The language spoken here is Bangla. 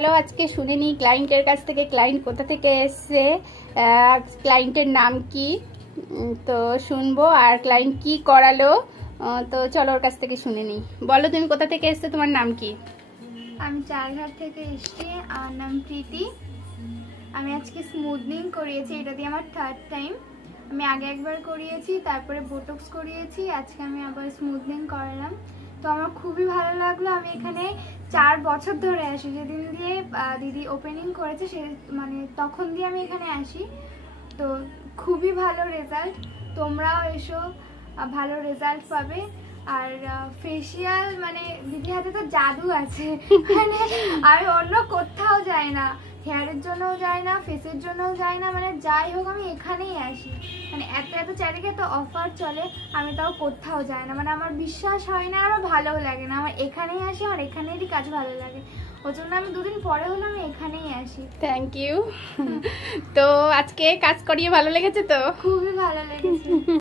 চলো আজকে শুনে নিই ক্লায়েন্টের কাছ থেকে ক্লায়েন্ট কোথা থেকে এসছে, ক্লায়েন্টের নাম কি, তো শুনবো আর ক্লায়েন্ট কি করালো। তো চলো ওর কাছ থেকে শুনে নিই। বলো তুমি কোথা থেকে এসছো, তোমার নাম কি? আমি চারঘাট থেকে এসেছি। আমার নাম প্রীতি। আমি আজকে স্মুথনিং করিয়েছি, এটা দিয়ে আমার থার্ড টাইম। আমি আগে একবার করিয়েছি, তারপরে বোটক্স করিয়েছি, আজকে আমি আবার স্মুথনিং করালাম। তো আমার খুবই ভালো লাগলো। আমি এখানে 4 বছর ধরে আসি, যেদিন দিয়ে দিদি ওপেনিং করেছে সে তখন দিয়ে আমি এখানে আসি। তো খুবই ভালো রেজাল্ট, তোমরাও এসো, ভালো রেজাল্ট পাবে। আর ফেসিয়াল দিদির হাতে তো জাদু আছে, আমি অন্য কোথাও যাই না, হেয়ারের জন্যও যাই না, ফেসের জন্যও যাই না, যাই হোক আমি এখানেই আসি। এত এত চারিদিকে তো অফার চলে, আমি তাও কোথাও যাই না। আমার বিশ্বাস হয় না, আমার ভালোও লাগে না, আমার এখানেই আসি, আমার এখানেরই কাজ ভালো লাগে, ওই জন্য আমি 2 দিন পরে হলো আমি এখানেই আসি। Thank you. তো আজকে কাজ করিয়ে ভালো লেগেছে তো? খুবই ভালো লেগেছে।